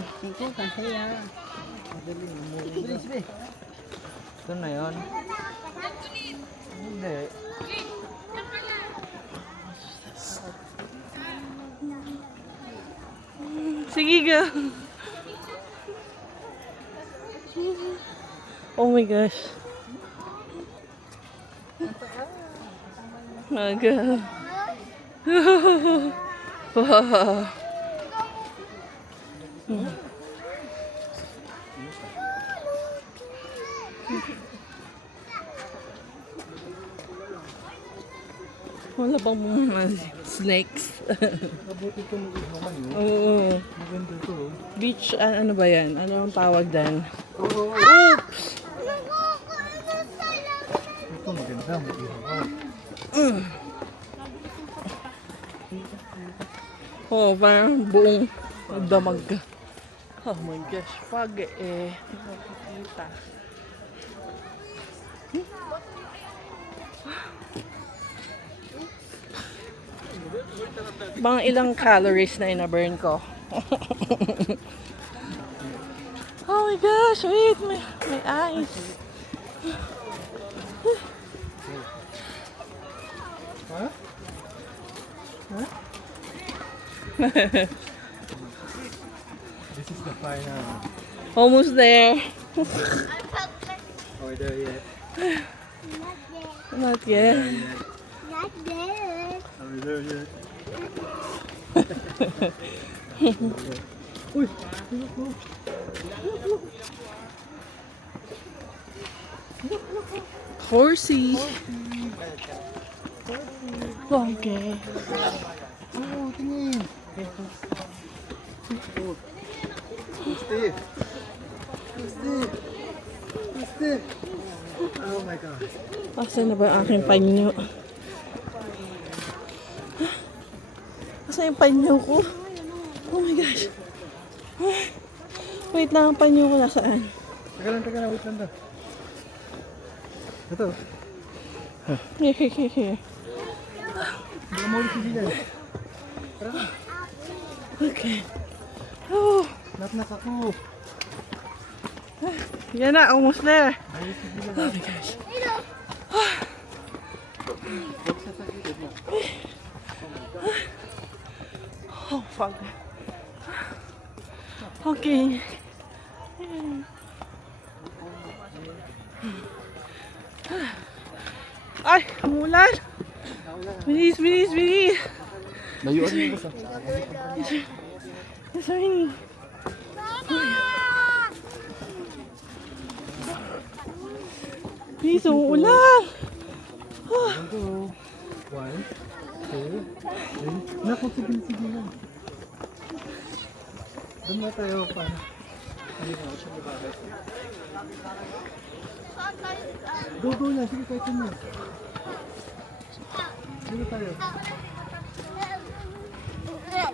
Ito, kansaya. Bilis, bilis. Ito na yun. Hindi. Sige go. Oh my gosh. Aga. Wow. Wala pang mga snakes. Mabuti ito mag-ihaman yun. Oo. Maganda ito. Beach, ano ba yan? Ano ang tawag dan? Oo. Oops! Ito maganda, mag-ihaman. Oh, parang buong damag ka. Oh my gosh, pag nakikita. Mga ilang calories na ina-burn ko. Oh my gosh, wait, may ice. Ha? Ha? This is the final. Almost there. Are there yet? Not yet. Not there. Are there yet? Uy! Horsey. Okay. Oh, tingin! Steve! Steve! Steve! Oh my God! Asan na ba ang aking panyo? Asan yung panyo ko? Oh my gosh. Wait lang, ang panyo ko nasaan? Teka lang, wait lang daw. Ito. Here. Hindi mo ulit sila. Okay. Oh, Nak ako. yan na, almost there. Ayos si sila. Oh my gosh. Oh, fuck. Okay. Ay, umulan. Bilis. Layuan mo ba sa? It's raining. Bilis, umuulan. Go. 1, 2, 3. Naku, sige lang. Doon na tayo pa. Hindi na ako siya babagay. Go na. Sige tayo na. Sige tayo.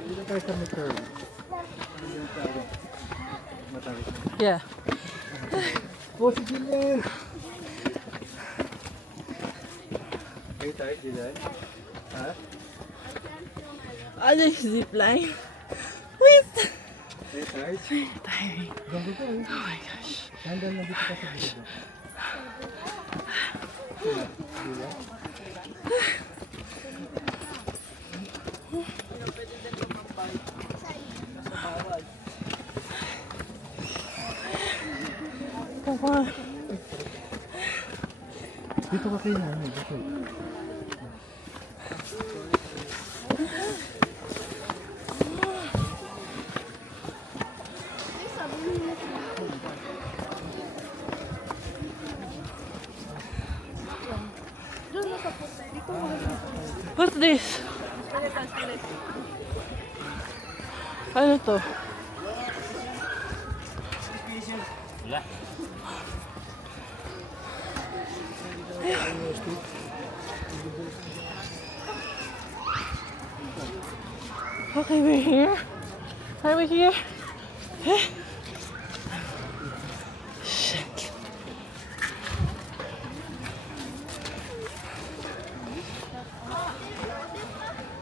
Dito tayo sa motor. Dito tayo. Matawid. Yeah. Oh, sige lang. Are you tired, Dylan? Ha? Ano yung zipline? Wait! Are you tired? Tiring. Ganda to eh. Oh my gosh. Hanggang nandito ka sa dito. Papa. Dito ka kayo namin. Dito. What's this? Ano to? Wala. Okay, we're here. Are we here? Eh?